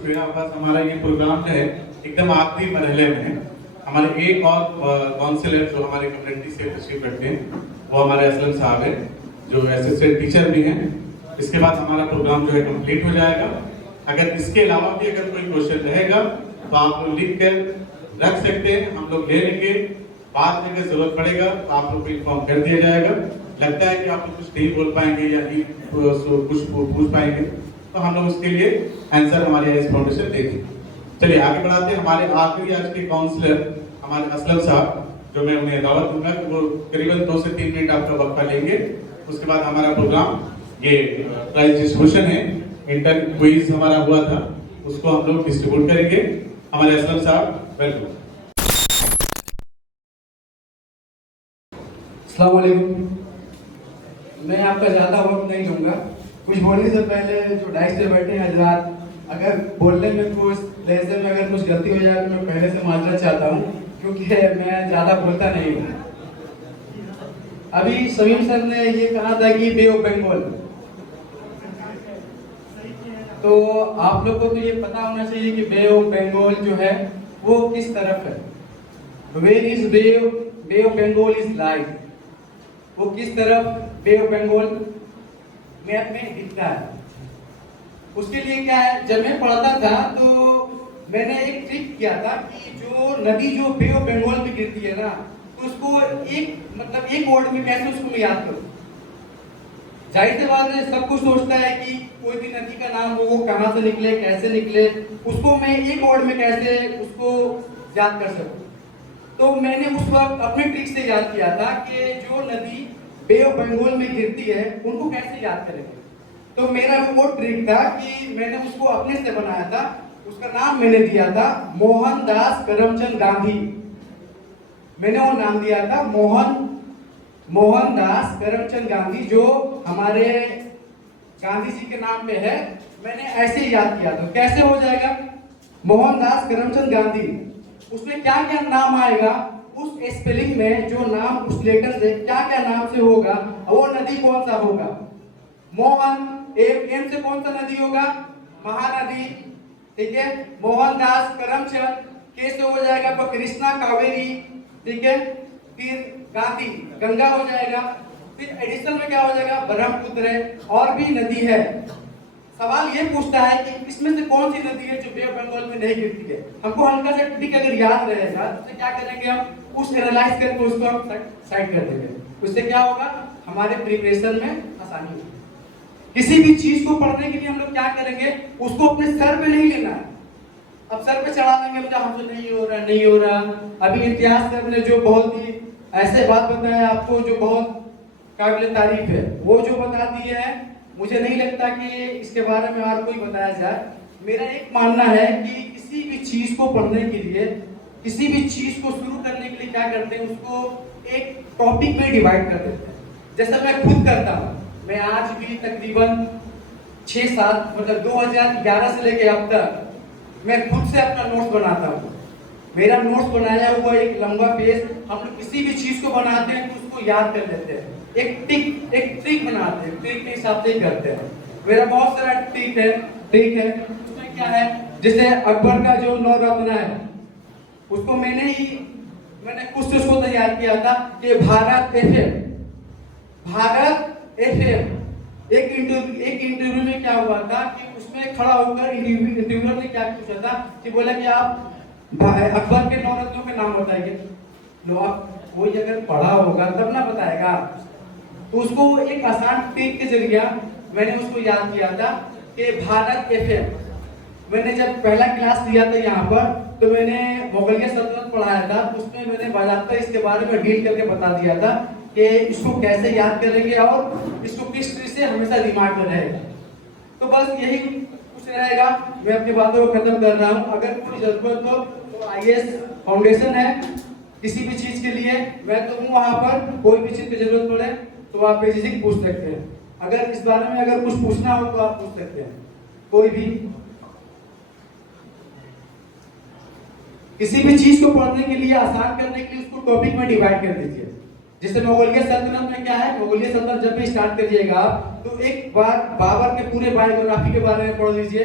चुके हैं। बस हमारा ये प्रोग्राम जो है एकदम आखिरी मरहले में है। हमारे एक और काउंसिलर जो हमारे कम्युनिटी से तशरीफ रखते हैं वो हमारे असलम साहब है, जो असिस्टेंट टीचर भी हैं। इसके बाद हमारा प्रोग्राम जो है कंप्लीट हो जाएगा। अगर इसके अलावा भी अगर कोई क्वेश्चन रहेगा तो आप लोग लिख कर रख सकते हैं, हम लोग ले लेंगे। बाद में अगर जरूरत पड़ेगा तो आप लोग को इन्फॉर्म कर दिया जाएगा। लगता है कि आप लोग कुछ नहीं बोल पाएंगे या नहीं कुछ पूछ पाएंगे तो हम लोग उसके लिए आंसर हमारे एस फाउंडेशन देंगे। चलिए आगे बढ़ाते हैं। हमारे आखिरी आज के काउंसलर हमारे असलम साहब, जो मैं उन्हें दावत दूंगा कि वो करीबन 2 से 3 मिनट आपका वक्फा लेंगे। उसके बाद हमारा प्रोग्राम ये प्राइज डिस्ट्रीब्यूशन है, इंटर क्विज हमारा हुआ था, उसको हम लोग डिस्ट्रीब्यूट करेंगे। हमारे असलम साहब वेलकम। अस्सलाम वालेकुम। मैं आपका ज़्यादा वक्त नहीं लूँगा। कुछ बोलने से पहले जो डाइस पे बैठे हैं हजरात, अगर बोलने में कुछ लहजे में अगर कुछ गलती हो जाए तो मैं पहले से माजरत चाहता हूँ, क्योंकि मैं ज़्यादा बोलता नहीं हूँ। अभी समीम सर ने ये कहा था कि बे ऑफ बंगाल, तो आप लोग को तो ये पता होना चाहिए कि बे ऑफ बंगाल जो है वो किस तरफ है। Where is Bay of Bengal is like, वो किस तरफ बे ऑफ बंगाल मैप में दिखता है। उसके लिए क्या है, जब मैं पढ़ता था तो मैंने एक ट्रिक किया था कि जो नदी जो बे ऑफ बंगाल में गिरती है ना, तो उसको एक वर्ड में कैसे उसको मैं याद करूं। जाहिर सी बात है, सब कुछ सोचता है कि कोई भी नदी का नाम हो वो कहां से निकले, कैसे निकले, उसको मैं एक वर्ड में कैसे उसको याद कर सकूं। तो मैंने उस वक्त अपने ट्रिक से याद किया था कि जो नदी बे ऑफ बंगाल में गिरती है उनको कैसे याद करेंगे। तो मेरा वो ट्रिक था कि मैंने उसको अपने से बनाया था। उसका नाम मैंने दिया था मोहनदास करमचंद गांधी। मैंने वो नाम दिया था मोहनदास करमचंद गांधी, जो हमारे गांधी जी के नाम पे है। मैंने ऐसे ही याद किया था। कैसे हो जाएगा मोहनदास करमचंद गांधी, उसमें क्या क्या नाम आएगा, उस स्पेलिंग में जो नाम उस लेटर से क्या क्या नाम से होगा, वो नदी कौन सा होगा। मोहन एम से कौन सा नदी होगा, महानदी, ठीक है। मोहनदास करमचंद के से हो जाएगा तो कृष्णा कावेरी, ठीक है। फिर गांधी गंगा हो जाएगा। फिर एडिशन में क्या हो जाएगा, ब्रह्मपुत्र, और भी नदी है। सवाल ये पूछता है कि इसमें से कौन सी नदी है जो बे ऑफ बंगाल में नहीं गिरती है। हमको हल्का सा ट्रिक अगर याद रहेगा तो क्या करेंगे, हम उस एनालाइज करके उसको हम साइड कर देंगे। उससे क्या होगा, हमारे प्रिपरेशन में आसानी होगी। किसी भी चीज को पढ़ने के लिए हम लोग क्या करेंगे, उसको अपने सर पे नहीं लेना है। अब सर पे चढ़ा देंगे, मुझे हमसे नहीं हो रहा। अभी इतिहास सर ने जो बहुत ही ऐसे बात बताया आपको जो बहुत काबिल तारीफ है, वो जो बता दिए है, मुझे नहीं लगता कि इसके बारे में और कोई बताया जाए। मेरा एक मानना है कि किसी भी चीज को पढ़ने के लिए, किसी भी चीज को शुरू करने के लिए क्या करते हैं, उसको एक टॉपिक में डिवाइड कर देते हैं। जैसा मैं खुद करता हूँ, मैं आज भी तकरीबन 6-7 मतलब 2011 से लेके अब तक मैं खुद से अपना नोट्स बनाता हूँ। मेरा नोट्स बनाया हुआ एक लंबा पेज, हम लोग किसी भी चीज को बनाते हैं तो उसको याद कर लेते हैं। एक ट्रिक बनाते हैं, ट्रिक के हिसाब से ही करते हैं। मेरा बहुत सारा ट्रिक है। उसमें क्या है, जैसे अकबर का जो नवरत्न है, उसको मैंने खुद से उसको तैयार किया था कि भारत एफएम। एक इंटरव्यू में क्या हुआ था कि उसमें खड़ा होकर इंटरव्यूअर ने क्या पूछा था कि बोला कि आप अकबर के नवरत्नों के नाम बताइए। लो, आप कोई अगर पढ़ा होगा तब ना बताएगा। तो उसको एक आसान ट्रिक के जरिए मैंने उसको याद किया था कि भारत एफएम। मैंने जब पहला क्लास लिया था यहाँ पर, तो मैंने मुगलिया सल्तनत पढ़ाया था। उसमें मैंने बाकायदा इसके बारे में डील करके बता दिया था कि इसको कैसे याद करेंगे और इसको किस तरह से हमेशा दिमाग में रहेगा। तो बस यही कुछ रहेगा। मैं अपनी बातों को खत्म कर रहा हूँ। अगर कोई जरूरत हो तो आईएएस फाउंडेशन है किसी भी चीज के लिए, मैं तो हूँ वहाँ पर। कोई भी चीज की जरूरत पड़े तो आप बेझिझक पूछ सकते हैं। अगर इस बारे में अगर कुछ पूछना हो तो आप पूछ सकते हैं। कोई भी किसी भी चीज को पढ़ने के लिए, आसान करने के लिए उसको टॉपिक में डिवाइड कर दीजिए। जैसे मुगलिया सल्तनत में क्या है, मुगलिया सल्तनत जब भी स्टार्ट करिएगा आप, तो एक बार बाबर के पूरे बायोग्राफी के बारे में पढ़ लीजिए।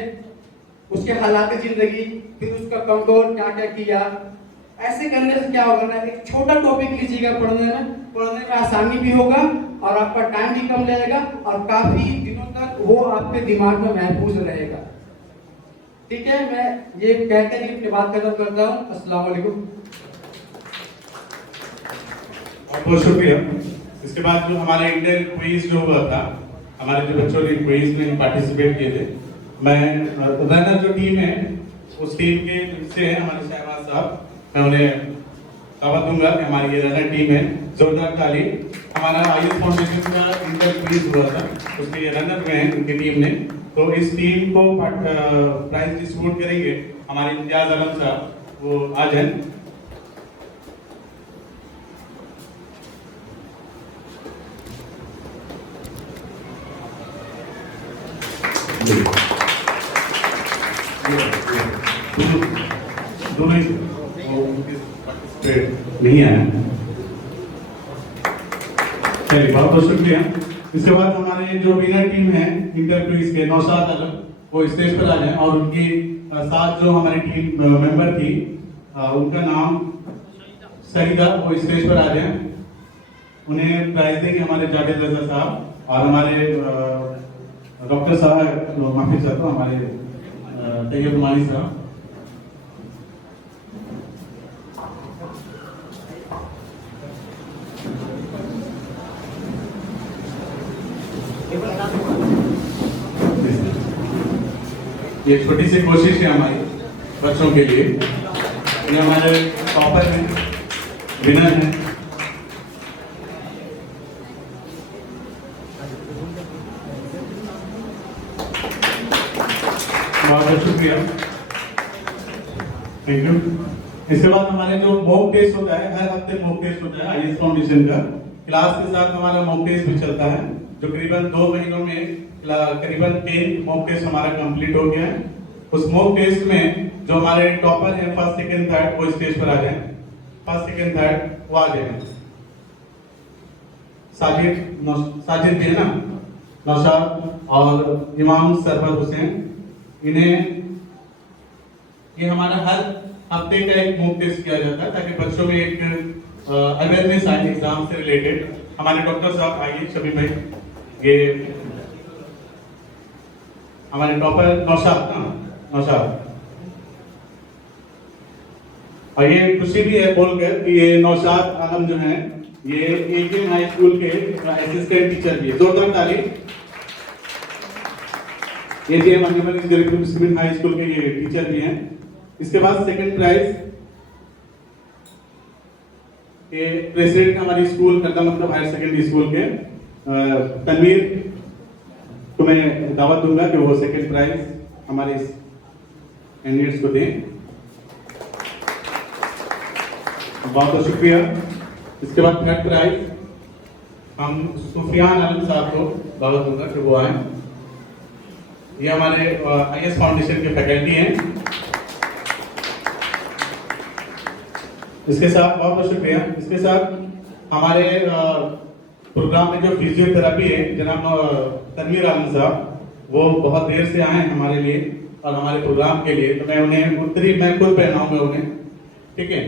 उसके हालात जिंदगी, फिर उसका कमजोर क्या क्या किया। ऐसे करने से क्या होगा ना, एक छोटा टॉपिक लीजिएगा पढ़ने में आसानी भी होगा और आपका टाइम भी कम लगेगा और काफी दिनों तक वो आपके दिमाग में महफूज रहेगा। ठीक है, मैं ये कहकर ही अपनी बात खत्म करता हूँ। अस्सलाम वालेकुम। बहुत बहुत शुक्रिया। इसके बाद जो हमारा इंटर क्विज जो हुआ था, हमारे जो बच्चों ने क्विज में पार्टिसिपेट किए थे, मैं रनर जो टीम है उस टीम के से हैं हमारे शहबाज साहब, मैं उन्हें दावत दूंगा कि हमारी ये रनर टीम है। जोरदार ताली। हमारा आयुष फाउंडेशन का इंटर क्विज हुआ था, उसमें ये रनर हुए हैं उनकी टीम ने। तो इस टीम को प्राइज डिस्ट्रीब्यूट करेंगे हमारे इम्तियाज आलम साहब, वो आ जाए। दोनों नहीं आया। चलिए, बहुत बहुत शुक्रिया। इसके बाद हमारे जो विनर टीम है इंटर क्विज के, नौशाद आलम, वो स्टेज पर आ जाएं और उनकी साथ जो हमारी टीम मेंबर थी, उनका नाम सईदा, वो स्टेज पर आ जाएं। उन्हें प्राइज देंगे हमारे जावेद रजा साहब और हमारे डॉक्टर साहब, माफी चाहता हूँ, हमारे तैयब रुमानी साहब। ये छोटी सी कोशिश है हमारी बच्चों के लिए। ये हमारे टॉपर हैं, विनर हैं। बहुत शुक्रिया, थैंक यू। इसके बाद हमारे जो मॉक टेस्ट होता है, हर हफ्ते मॉक टेस्ट होता है आईएएस फाउंडेशन का, क्लास के साथ हमारा मॉक टेस्ट भी चलता है, जो करीबन 2 महीनों में करीबन 10 मॉक टेस्ट हमारा कंप्लीट हो गया है। उस मॉक टेस्ट में जो हमारे टॉपर हैं फर्स्ट सेकंड थर्ड, वो स्टेज पर आ जाएं। फर्स्ट सेकंड थर्ड वो आ जाएं। साजिद भी है ना, नौशाद और इमाम सरवर हुसैन, इन्हें ये हमारा हर हफ्ते का एक मॉक टेस्ट किया जाता है ताकि बच्चों में एक अवेयरनेस आए एग्जाम से रिलेटेड। हमारे डॉक्टर साहब आइए, शबी भाई, ये हमारे टॉपर नौशाद। और ये खुशी भी है बोलकर कि ये नौशाद आलम जो हैं, ये एजीएम हाई स्कूल के असिस्टेंट टीचर भी है। जोरदार ताली। एजीएम हाई स्कूल के ये टीचर भी हैं। इसके बाद सेकंड प्राइज ये प्रेसिडेंट हमारी स्कूल मतलब हायर सेकेंडरी स्कूल के तनवीर को मैं दावत दूंगा कि वो सेकंड प्राइज हमारे कैंडिडेट्स को दें। बहुत बहुत शुक्रिया। इसके बाद थर्ड प्राइज हम सुफियान आलम साहब को दावत दूंगा कि वो आए। ये हमारे आईएएस फाउंडेशन के फैकल्टी हैं। इसके साथ बहुत बहुत शुक्रिया। इसके साथ हमारे प्रोग्राम में जो फिजियोथेरेपी है जनाब तनवीर आलम साहब, वो बहुत देर से आए हैं हमारे लिए और हमारे प्रोग्राम के लिए, तो मैं उन्हें उत्तरी मैं खुद पहनाऊंगा उन्हें। ठीक है,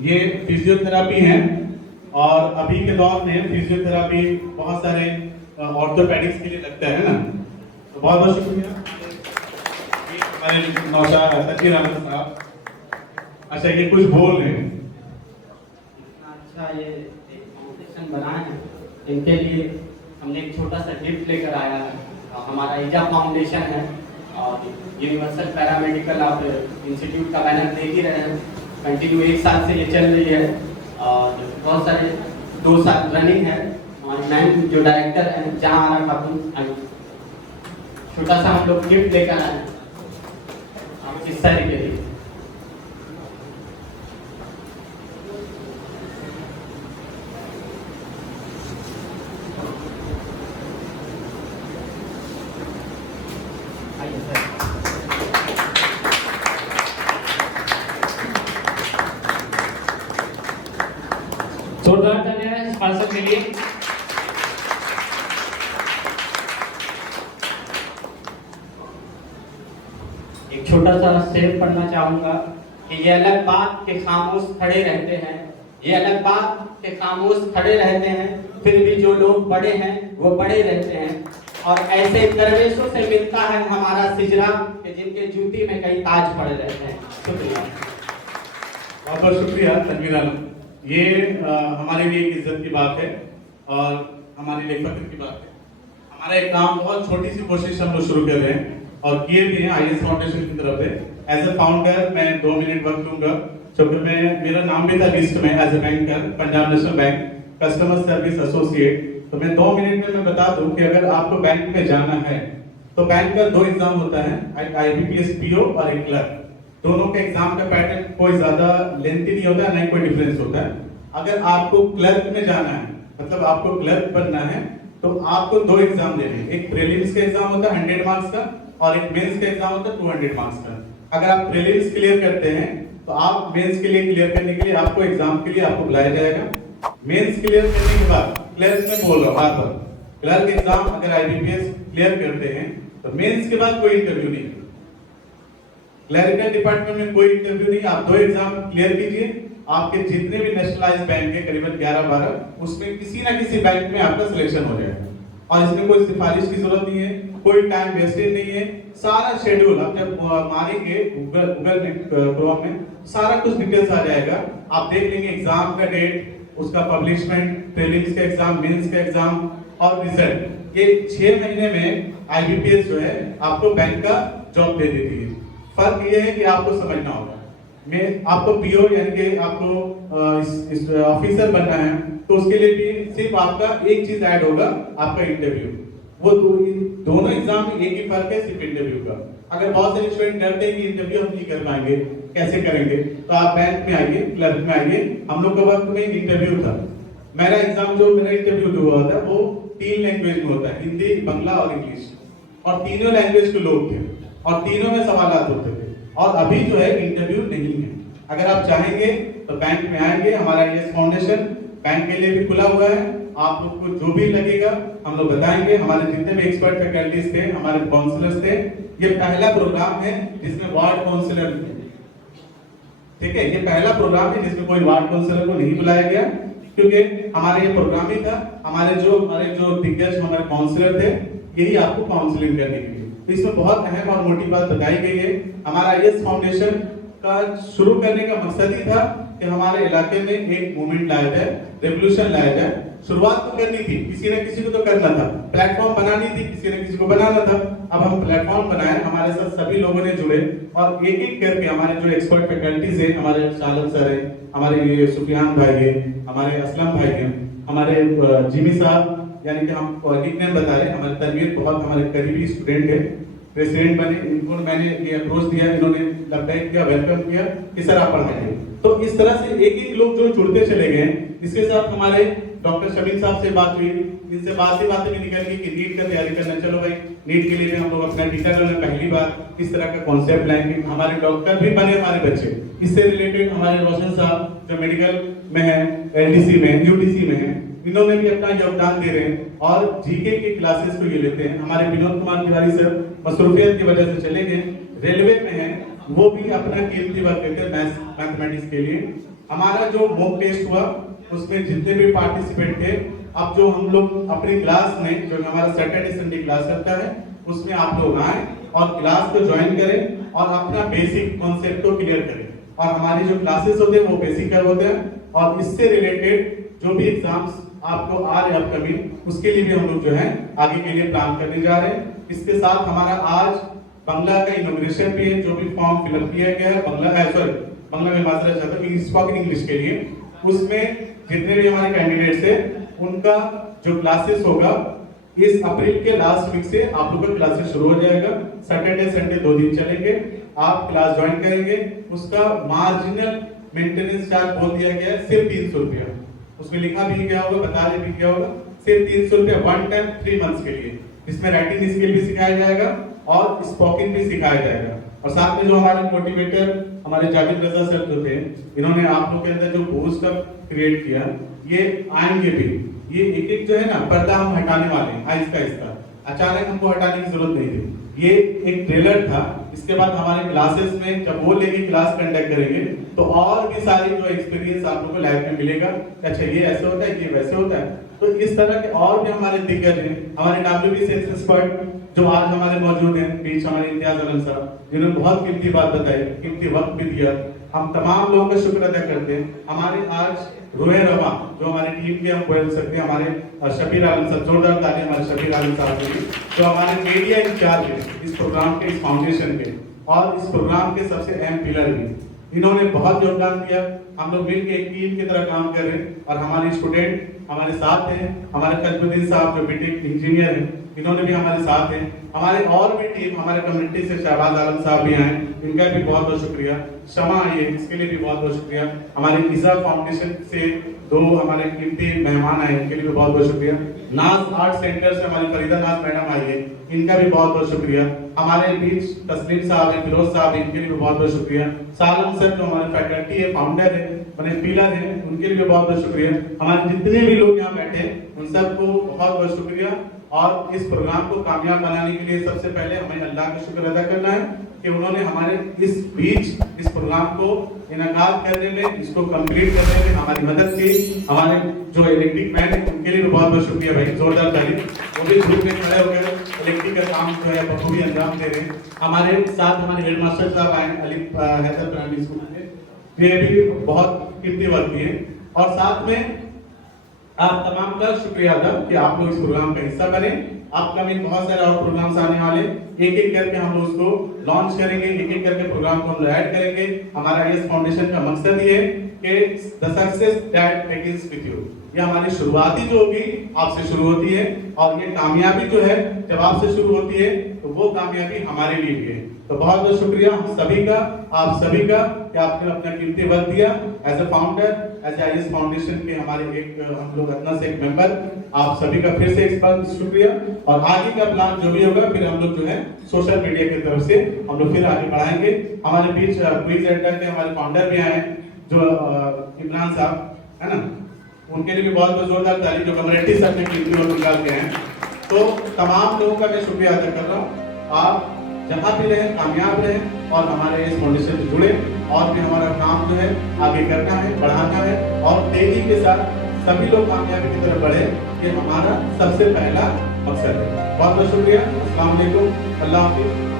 ये फिजियोथेरेपी हैं और अभी के दौर में फिजियोथेरेपी बहुत सारे ऑर्थोपेडिक्स के लिए लगता है ना, तो बहुत बहुत शुक्रिया हमारे नौशाद तनवीर आलम साहब। अच्छा, ये कुछ बोल रहे हैं। अच्छा, ये एक फाउंडेशन बनाए हैं, इनके लिए हमने एक छोटा सा गिफ्ट लेकर आया है। हमारा ईजा फाउंडेशन है और यूनिवर्सल पैरामेडिकल आप इंस्टीट्यूट का बैनर देख ही रहे हैं। कंटिन्यू 1 साल से ये चल रही है और बहुत सारे 2 साल रनिंग है। हमारी मैम जो डायरेक्टर है जहां आरा खातून, छोटा सा हम लोग गिफ्ट लेकर आए इस सारी के लिए। जोरदार तालियां स्पॉन्सर के लिए। एक छोटा सा शेर पढ़ना चाहूँगा कि ये अलग बात के खामोश खड़े रहते हैं, ये अलग बात के खामोश खड़े रहते हैं, फिर भी जो लोग बड़े हैं वो बड़े रहते हैं। और ऐसे दरवेशों से मिलता है हमारा सिजरा कि जिनके जूती में कई ताज पड़े रहते हैं। शुक्रिया। बहुत बहुत शुक्रिया तनवीर आलम। ये हमारे लिए एक इज्जत की बात है और हमारे लिए फख्र की बात है। हमारा एक काम, बहुत छोटी सी कोशिश हम लोग शुरू कर रहे हैं और किए भी हैं आईएएस फाउंडेशन की तरफ से। एज ए फाउंडर मैं 2 मिनट वक्त लूंगा, क्योंकि मेरा नाम भी था लिस्ट में as a banker, Punjab National Bank customer service associate. तो मैं 2 मिनट में मैं बता दूं कि अगर आपको बैंक में जाना है तो बैंक का 2 एग्जाम होता है, IBPS PO और एक क्लर्क। दोनों के एग्जाम का पैटर्न कोई ज्यादा लेंथी नहीं होता है, नहीं कोई डिफरेंस होता है। अगर आपको क्लर्क में जाना है, मतलब आपको क्लर्क बनना है, तो आपको 2 एग्जाम देने हैं। एक प्रीलिम्स का एग्जाम होता है 100 मार्क्स का और एक मेंस का एग्जाम होता है 200 मार्क्स का। अगर आप प्रीलिम्स क्लियर करते हैं तो आप मेंस के लिए क्लियर करने के लिए आपको एग्जाम के लिए आपको बुलाया जाएगा। मेंस क्लियर करने के बाद, क्लर्क में बोल रहा हूँ, क्लर्क एग्जाम अगर IBPS क्लियर करते हैं तो मेंस के बाद कोई इंटरव्यू नहीं, क्लरिकल डिपार्टमेंट में कोई इंटरव्यू नहीं। आप 2 एग्जाम क्लियर कीजिए, आपके जितने भी नेशनलाइज बैंक है करीबन 11-12, उसमें किसी ना किसी बैंक में आपका सिलेक्शन हो जाएगा। और इसमें कोई सिफारिश की जरूरत नहीं है, कोई टाइम वेस्टेज नहीं है। सारा शेड्यूल आप जब मारेंगे गूगल क्रोम में, सारा कुछ डिटेल्स आ जाएगा। आप देख लेंगे एग्जाम का डेट, उसका पब्लिशमेंट, प्रीलिम्स का एग्जाम, मेंस का एग्जाम और रिजल्ट। ये 6 महीने में IBPS जो है आपको बैंक का जॉब दे देती है। फर्क ये है कि आपको समझना होगा। मैं आपको PO यानी कि आपको ऑफिसर बनना है, तो उसके लिए भी सिर्फ आपका एक चीज ऐड होगा, आपका इंटरव्यू। वो दोनों एग्जाम में एक ही फर्क है, सिर्फ इंटरव्यू का। अगर बहुत सारे स्टूडेंट डरते हैं कि इंटरव्यू हम नहीं कर पाएंगे, कैसे करेंगे, तो आप बैंक में आइए, क्लर्क में आइए। हम लोग का वक्त में इंटरव्यू था। मेरा एग्जाम जो मेरा इंटरव्यू जो हुआ था वो 3 लैंग्वेज में होता है, हिंदी, बांग्ला और इंग्लिश। और तीनों लैंग्वेज के लोग थे और तीनों में सवालात होते थे। और अभी जो है इंटरव्यू नहीं है। अगर आप चाहेंगे तो बैंक में आएंगे, हमारा IAS फाउंडेशन बैंक के लिए भी खुला हुआ है। आप लोग को जो भी लगेगा हम लोग बताएंगे। हमारे जितने भी एक्सपर्ट फैकल्टीज थे, हमारे काउंसलर्स थे। ये पहला प्रोग्राम है जिसमें वार्ड काउंसलर, ठीक है, ये पहला प्रोग्राम है जिसमें कोई वार्ड काउंसलर को नहीं बुलाया गया, क्योंकि हमारे ये प्रोग्राम ही था। हमारे जो दिग्गज हमारे काउंसलर थे, यही आपको काउंसलिंग करने के लिए। तो इसमें बहुत अहम और मोटी बात बताई गई है। हमारा IAS फाउंडेशन का शुरू करने का मकसद ही था कि हमारे इलाके में एक मूवमेंट लाया जाए, रेवोल्यूशन लाया जाए। शुरुआत तो करनी थी, किसी न किसी को तो करना था, प्लेटफॉर्म बनानी थी, किसी न किसी को बनाना था। अब हम प्लेटफॉर्म बनाए, हमारे साथ सभी लोगों ने जुड़े और एक एक करके हमारे जो एक्सपर्ट फैकल्टीज हैं, हमारे चालक सर हैं, हमारे सुफियान भाई हैं, हमारे असलम भाई हैं, हमारे जिमी साहब, यानी कि हम निकनेम बता रहे हैं, हमारे तनवीर बहुत हमारे करीबी स्टूडेंट है, प्रेसिडेंट बने। इनको मैंने ये अप्रोच दिया, इन्होंने लबैक किया, वेलकम किया कि सर आप पढ़ाइए। तो इस तरह से एक एक लोग जो जुड़ते चले गए। इसके साथ हमारे डॉक्टर शमीन साहब से बात हुई, इनसे बातें भी निकल गई कि नीट का तैयारी करना। चलो भाई, नीट के लिए भी हम लोग अपना टीचर में पहली बार इस तरह का कॉन्सेप्ट लाएंगे। हमारे डॉक्टर भी बने हमारे बच्चे। इससे रिलेटेड हमारे रोशन साहब जो मेडिकल में है, LDC में, UDC में है, इन्होंने भी अपना योगदान दे रहे हैं और GK की क्लासेस को ये लेते हैं। हमारे विनोद कुमार तिवारी सर मसरूफियत की वजह से चले गए, रेलवे में है, वो भी अपना कीमती वक्त देते हैं मैथमेटिक्स के लिए। हमारा जो मॉक टेस्ट हुआ उसमें जितने भी पार्टिसिपेंट थे, अब जो हम लोग अपनी क्लास में, जो हमारा सैटरडे संडे क्लास करता है, उसमें आप लोग आए और क्लास को ज्वाइन करें और अपना बेसिक कॉन्सेप्ट को क्लियर करें। और हमारी जो क्लासेस होते हैं वो बेसिक होते हैं और इससे रिलेटेड जो भी एग्जाम्स आपको आ रहे हैं अपकमिंग, उसके लिए भी हम लोग जो है आगे के लिए प्लान करने जा रहे हैं। इसके साथ हमारा आज बांग्ला का इनॉग्रेशन भी है, जो भी फॉर्म फिलअप किया गया है बांग्ला में माजरा चाहता हूं, स्पोकन इंग्लिश के लिए, उसमें जितने भी हमारे कैंडिडेट्स हैं उनका जो क्लासेस होगा इस अप्रैल के लास्ट वीक से आप लोग का क्लासेस शुरू हो जाएगा। सैटरडे संडे 2 दिन चलेंगे, आप क्लास ज्वाइन करेंगे। उसका मार्जिनल मेंटेनेंस चार्ज बोल दिया गया है सिर्फ 300 रुपया। उसमें लिखा भी क्या होगा, बता रहे भी क्या होगा, सिर्फ 300 रुपया 1 टाइम 3 मंथ्स के लिए। इसमें राइटिंग स्किल भी सिखाया जाएगा और स्पोकन भी सिखाया जाएगा। और साथ में जो हमारे मोटिवेटर हमारे जावेद रजा सर जो थे, इन्होंने आप लोग के अंदर जो बूस्ट अप क्रिएट किया, ये आएंगे भी। ये एक एक जो है ना पर्दा हम हटाने वाले हैं आहिस्ता आहिस्ता। अचानक हमको हटाने की जरूरत नहीं थी। ये एक ट्रेलर था। इसके बाद हमारे क्लासेस में जब वो लेके क्लास कंडक्ट करेंगे तो और भी सारी जो एक्सपीरियंस आप लोगों को लाइफ में मिलेगा। अच्छा ये ऐसे होता है, ये वैसे होता है। तो इस तरह के और भी हमारे दिग्गज हैं, हमारे WB सेल्स एक्सपर्ट जो आज हमारे मौजूद हैं बीच, हमारे इम्तियाज आलम साहब, जिन्होंने बहुत कीमती बात बताई, कीमती वक्त भी दिया। हम तमाम लोगों का शुक्र अदा करते हैं। हमारे आज रोए रवा जो हमारी टीम के हम बोल सकते हैं, हमारे शबीर आलम साहब, जोरदार ताली हमारे शबीर आलम साहब के लिए, जो हमारे मीडिया इंचार्ज हैं इस प्रोग्राम के, इस फाउंडेशन के और इस प्रोग्राम के सबसे अहम पिलर भी। इन्होंने बहुत योगदान दिया। हम लोग मिलकर एक टीम की तरह काम कर रहे हैं और हमारे स्टूडेंट हमारे साथ हैं। हमारे कजमुद्दीन साहब जो बीटेक इंजीनियर हैं, इन्होंने भी हमारे साथ हैं। हमारे और भी टीम, हमारे कम्युनिटी से शहबाज आलम साहब भी आए, इनका भी बहुत बहुत शुक्रिया। शमा ये इसके लिए भी बहुत बहुत शुक्रिया। हमारे ईजा फाउंडेशन से 2 हमारे कीमती मेहमान आए, इनके लिए भी बहुत बहुत शुक्रिया। नाज आर्ट सेंटर से हमारी फरीदा नाज मैडम आई है, इनका भी बहुत बहुत शुक्रिया। हमारे बीच तस्लीम साहब हैं, फिरोज साहब, इनके लिए भी बहुत बहुत शुक्रिया। सालम सर जो हमारे फैकल्टी है, फाउंडर है, मैंने पिलर है, उनके लिए भी बहुत बहुत शुक्रिया। हमारे जितने भी लोग यहाँ बैठे हैं उन सबको बहुत बहुत शुक्रिया। और इस प्रोग्राम को कामयाब बनाने के लिए सबसे पहले हमें अल्लाह का शुक्र अदा करना है कि उन्होंने हमारे इस बीच इस प्रोग्राम को इनाकाद करने में, इसको कंप्लीट करने में हमारी मदद की। हमारे जो इलेक्ट्रिक मैन है उनके लिए भी बहुत बहुत शुक्रिया भाई, जोरदार ताली। वो भी ग्रुप में खड़े होकर इलेक्ट्रिक का काम जो है बखूबी अंजाम दे रहे हैं। हमारे साथ हमारे हेडमास्टर साहब आए अली हैदर प्राइमरी स्कूल के, ये भी बहुत कीमती वर्क दिए। और साथ में आप तमाम का शुक्रिया अदा कि आप लोग इस प्रोग्राम का हिस्सा बने। आपका भी बहुत सारे और प्रोग्राम्स आने वाले, एक एक करके हम लोग उसको लॉन्च करेंगे, एक एक करके प्रोग्राम को हम ऐड करेंगे। हमारा इस फाउंडेशन का मकसद ये है कि the success that begins with you, ये हमारी शुरुआती जो होगी आपसे शुरू होती है और ये कामयाबी जो है जब आपसे शुरू होती है तो वो कामयाबी हमारे लिए भी है। तो बहुत बहुत शुक्रिया हम सभी का, आप सभी का कि आपने अपना कीमती वक्त दिया। As a founder, as IS foundation के हमारे एक हम लोग अदना से एक मेंबर, आप सभी का फिर से एक बार शुक्रिया। और आगे का प्लान जो भी होगा फिर हम लोग जो है सोशल मीडिया की तरफ से हम लोग फिर आगे बढ़ाएंगे। हमारे बीच क्विज एडिटर के हमारे फाउंडर भी आए हैं जो इमरान साहब है ना, उनके लिए भी बहुत बहुत जोरदार ताली, जो कम्युनिटी से अपने कीमती वक्त निकाल के हैं। तो तमाम लोगों का मैं शुक्रिया अदा कर रहा हूँ। आप जहाँ भी रहें कामयाब रहें और हमारे इस फाउंडेशन से जुड़े और भी हमारा काम जो है आगे करना है, बढ़ाना है और तेजी के साथ सभी लोग कामयाबी की तरफ बढ़े, ये हमारा सबसे पहला मकसद है। बहुत बहुत शुक्रिया। अस्सलाम वालेकुम, अल्लाह हाफिज़।